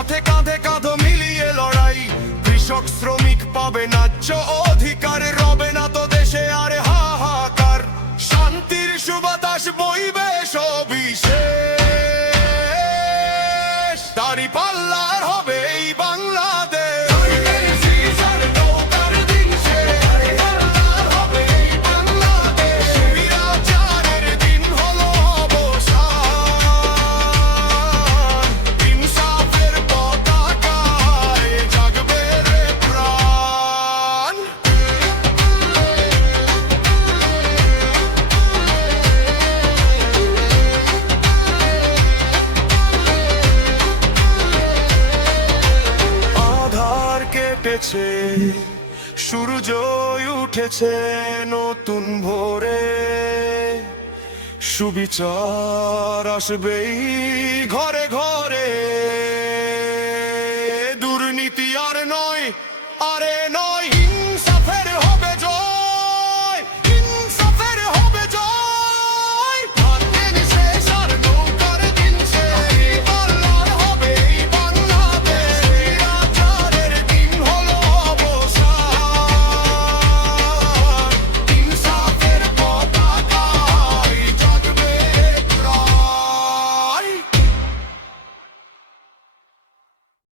সাথে কাঁধে কাঁধ মিলিয়ে লড়াই, কৃষক শ্রমিক পাবে ন্যায্য অধিকার, রবে না তো দেশে আর হাহাকার, শান্তির সুবাতাস বইবে সবিশেষ, তারি পাল্লার হবে এই বাংলাদেশ। সূর্য উঠেছে নতুন ভোরে, সুবিচার আসবেই ঘরে ঘরে।